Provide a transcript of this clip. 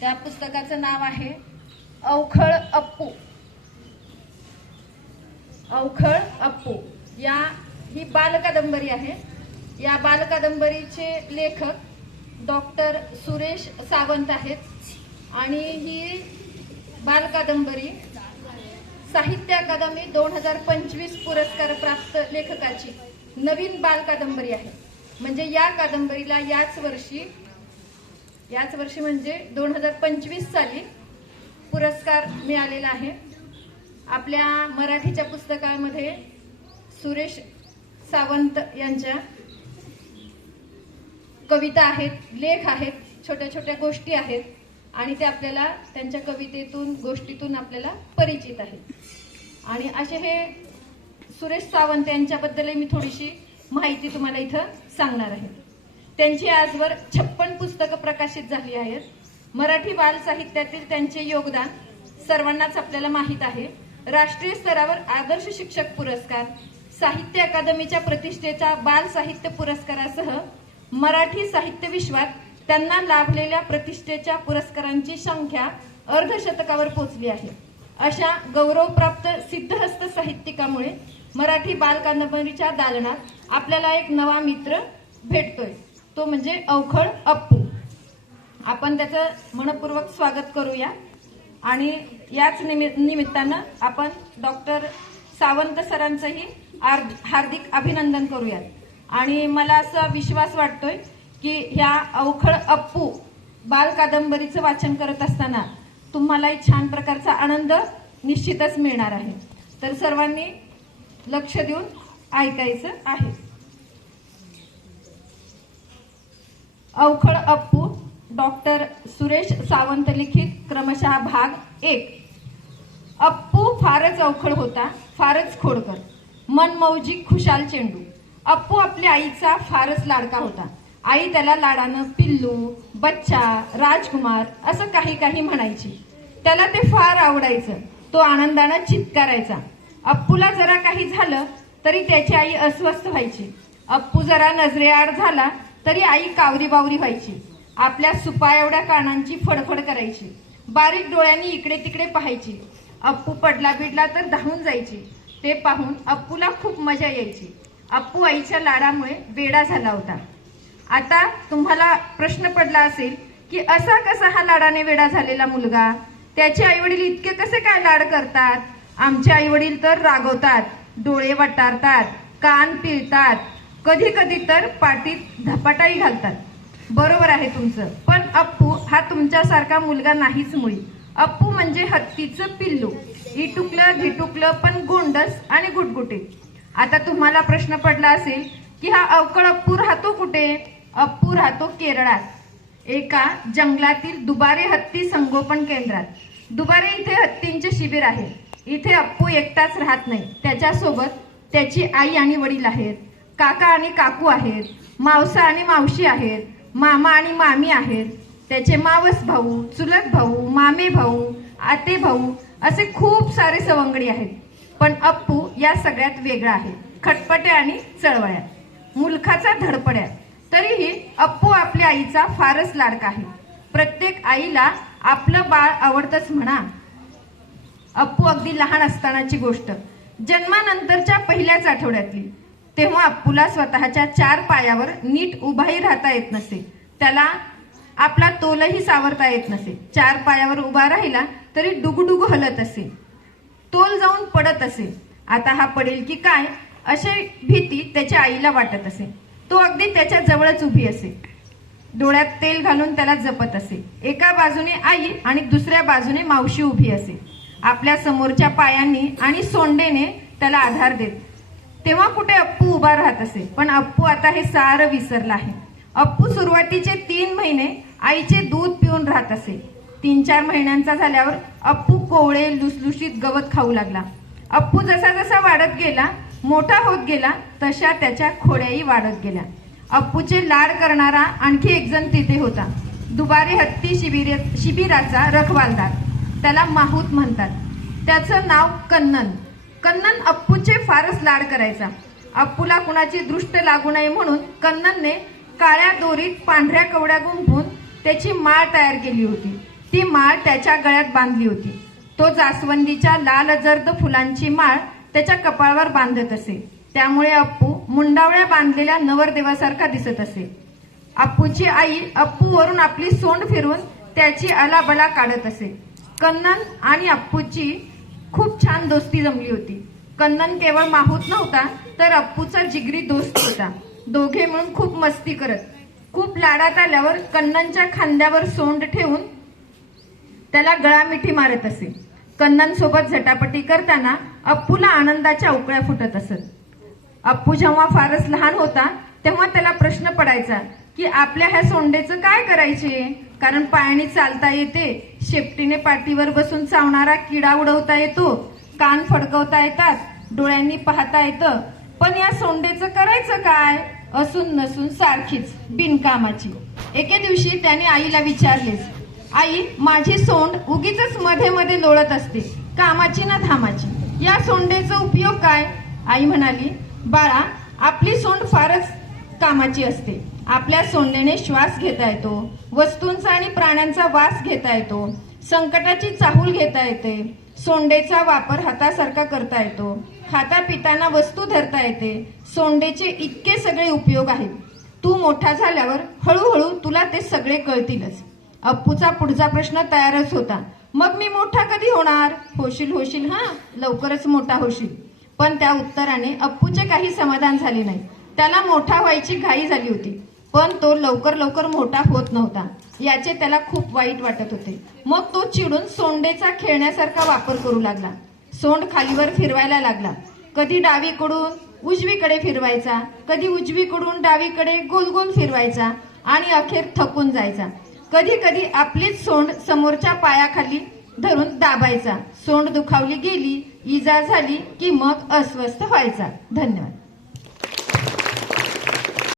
त्या पुस्तकाचं नाव आहे अवखळ अप्पू. अवखळ अप्पू. या ही बालकादंबरी आहे. या बालकादंबरीचे लेखक डॉक्टर सुरेश सावंत आहेत आणि ही बालकादंबरी साहित्य अकादमी दोन हजार पंचवीस पुरस्कार प्राप्त लेखकाची नवीन बालकादंबरी आहे. म्हणजे या कादंबरीला याच वर्षी याच वर्षी म्हणजे दोन हजार पंचवीस साली पुरस्कार मिळालेला आहे. आपल्या मराठीच्या पुस्तकामध्ये सुरेश सावंत यांच्या कविता आहेत लेख आहेत छोट्या छोट्या गोष्टी आहेत आणि ते आपल्याला त्यांच्या कवितेतून गोष्टीतून आपल्याला परिचित आहेत. आणि असे हे सुरेश सावंत यांच्याबद्दलही मी थोडीशी माहिती तुम्हाला इथं सांगणार आहे. त्यांची आजवर छप्पन पुस्तकं प्रकाशित झाली आहेत. मराठी बाल साहित्यातील त्यांचे योगदान सर्वांनाच आपल्याला माहीत आहे. राष्ट्रीय स्तरावर आदर्श शिक्षक पुरस्कार साहित्य अकादमीच्या प्रतिष्ठेच्या बाल साहित्य पुरस्कारासह मराठी साहित्य विश्वात त्यांना लाभलेल्या प्रतिष्ठेच्या पुरस्कारांची संख्या अर्धशतकावर पोहोचली आहे. अशा गौरवप्राप्त सिद्धहस्त साहित्यिकामुळे मराठी बाल कादंबरीच्या दालनात आपल्याला एक नवा मित्र भेटतोय. तो म्हणजे अवखळ अप्पू. आपण त्याचं मनपूर्वक स्वागत करूया. आणि याच निमि- निमित्तानं आपण डॉक्टर सावंत सरांचंही हार्दिक अभिनंदन करूयात. आणि मला असा विश्वास वाटतोय की ह्या अवखळ अप्पू बाल कादंबरीचं वाचन करत असताना तुम्हालाही छान प्रकारचा आनंद निश्चितच मिळणार आहे. तर सर्वांनी लक्ष देऊन ऐकायचं आहे. अवखळ अप्पू डॉक्टर सुरेश सावंत लिखित क्रमशः भाग एक. अप्पू फारच अवखळ होता फारच खोडकर. मनमौजी खुशाल चेंडू. अप्पू आपल्या आईचा फारच लाडका होता. आई त्याला लाडानं पिल्लू बच्चा राजकुमार असं काही काही म्हणायची. त्याला ते फार आवडायचं. तो आनंदानं चित्कारायचा. अप्पूला जरा काही झालं तरी त्याची आई अस्वस्थ व्हायची. अप्पू जरा नजरेआड झाला तरी आई कावरी बावरी व्हायची. आपल्या सुपा एवढ्या कानांची फडफड करायची. बारीक डोळ्यांनी इकडे तिकडे पाहायची. अप्पू पडला बिडला तर धावून जायची. ते पाहून अप्पूला खूप मजा यायची. अप्पू आईच्या लाडामुळे वेडा झाला होता. आता तुम्हाला प्रश्न पडला असेल की असा कसा हा लाडाने वेडा झालेला मुलगा? त्याचे आईवडील इतके कसे काय लाड करतात? आमचे आईवडील तर रागवतात डोळे वटारतात कान पिळतात कधी कधी तर पाठीत धपाटाही घालतात. बरोबर आहे तुमचं. पण अप्पू हा तुमच्यासारखा मुलगा नाहीच मुळी. अप्पू म्हणजे हत्तीचं पिल्लू. इटुकलं धिटुकलं पण गोंडस आणि गुटगुटे. आता तुम्हाला प्रश्न पडला असेल की हा अवकळ अप्पू राहतो कुठे? अप्पू राहतो केरळात. एका जंगलातील दुबारे हत्ती संगोपन केंद्रात. दुबारे इथे हत्तींचे शिबिर आहे. इथे अप्पू एकटाच राहत नाही. त्याच्यासोबत त्याची आई आणि वडील आहेत. काका आणि काकू आहेत मावसा आणि मावशी आहेत मामा आणि मामी आहेत. त्याचे मावस भाऊ चुलत भाऊ मामे भाऊ आते भाऊ असे खूप सारे सवंगडी आहेत. पण अप्पू या सगळ्यात वेगळा आहे. खटपट्या आणि चळवळ्या. मुलखाचा धडपड्या. तरीही अप्पू आपल्या आईचा फारच लाडका आहे. प्रत्येक आईला आपलं बाळ आवडतंच म्हणा. अप्पू अगदी लहान असतानाची गोष्ट. जन्मानंतरच्या पहिल्याच आठवड्यातली. तेव्हा अप्पूला स्वतःच्या चार पायावर नीट उभाही राहता येत नसे. त्याला आपला तोलही सावरता येत नसे. चार पायावर उभा राहिला तरी डुगडुग हलत असे. तोल जाऊन पडत असे. आता हा पडेल की काय अशी भीती त्याच्या आईला वाटत असे. तो अगदी त्याच्या जवळच उभी असे. डोळ्यात तेल घालून त्याला जपत असे. एका बाजूने आई आणि दुसऱ्या बाजूने मावशी उभी असे. आपल्या समोरच्या पायांनी आणि सोंडेने त्याला आधार देत. तेव्हा कुठे उभा राहत असे. पण अप्पू आता हे सारं विसरला आहे. अप्पू सुरुवातीचे तीन महिने आईचे दूध पिऊन राहत असे. तीन चार महिन्यांचा झाल्यावर अप्पू कोवळे लुसलुशीत गवत खाऊ लागला. अप्पू जसा जसा वाढत गेला मोठा होत गेला तशा त्याच्या खोड्याही वाढत गेल्या. अप्पूचे लाड करणारा आणखी एक जण तिथे होता. दुबारे हत्ती शिबिर शिबिराचा रखवालदार. त्याला माहूत म्हणतात. त्याचं नाव कन्नन. कन्नन अप्पूचे फारच लाड करायचा. अप्पूला कुणाची दृष्ट लागू नये म्हणून कन्ननने काळ्या दोरीत पांढऱ्या कवड्या गुंफून त्याची माळ तयार केली होती. ती माळ त्याच्या गळ्यात बांधली होती. तो जास्वंदीच्या लाल जर्द फुलांची माळ त्याच्या कपाळावर बांधत असे. त्यामुळे अप्पू मुंडावळ्या बांधलेल्या नवरदेवासारखा दिसत असे. अप्पूची आई अप्पूवरून आपली सोंड फिरून त्याची अलाबला काढत असे. कन्नन आणि अप्पूची खूप छान दोस्ती जमली होती. कन्नन केवळ माहूत नव्हता तर अप्पूचा जिगरी दोस्त होता. दोघे मिळून खूप मस्ती करत. खूप लाडात आल्यावर कन्नांच्या खांद्यावर सोंड ठेवून त्याला गळामिठी मारत असे. कन्नन सोबत झटापटी करताना अप्पूला आनंदाच्या उकळ्या फुटत असत. अप्पू जेव्हा फारच लहान होता तेव्हा त्याला प्रश्न पडायचा की आपल्या ह्या सोंडेचं काय करायचे? कारण पायाने चालता येते शेपटीने पाठीवर बसून चावणारा किडा उडवता येतो कान फडकवता येतात डोळ्यांनी पाहता येतं पण या सोंडेचं करायचं काय? असून नसून सारखीच बिनकामाची. एके दिवशी त्याने आईला विचारलेच आई माझी सोंड उगीच मध्ये मध्ये लोळत असते कामाची ना धामाची. या सोंडेचा उपयोग काय? आई म्हणाली बाळा आपली सोंड फारच कामाची असते. आपल्या सोंडेने श्वास घेता येतो वस्तूंचा आणि प्राण्यांचा वास घेता येतो संकटाची चाहूल घेता येते सोंडेचा वापर हातासारखा करता येतो. खाता पिताना वस्तू धरता येते. सोंडेचे इतके सगळे उपयोग आहेत. तू मोठा झाल्यावर हळूहळू तुला ते सगळे कळतीलच. अप्पूचा पुढचा प्रश्न तयारच होता. मग मी मोठा कधी होणार? होशील होशील हा? लवकरच मोठा होशील. पण त्या उत्तराने अप्पूचे काही समाधान झाले नाही. त्याला मोठा व्हायची घाई झाली होती. पण तो लवकर लवकर मोठा होत नव्हता. याचे त्याला खूप वाईट वाटत होते. मग तो चिडून सोंडेचा खेळण्यासारखा वापर करू लागला. सोंड खालीवर फिरवायला लागला. कधी डावीकडून उजवीकडे फिरवायचा कधी उजवीकडून डावीकडे गोल गोल फिरवायचा आणि अखेर थकून जायचा. कधी कधी आपलीच सोंड समोरच्या पायाखाली धरून दाबायचा. सोंड दुखावली गेली इजा झाली की मग अस्वस्थ व्हायचा. धन्यवाद.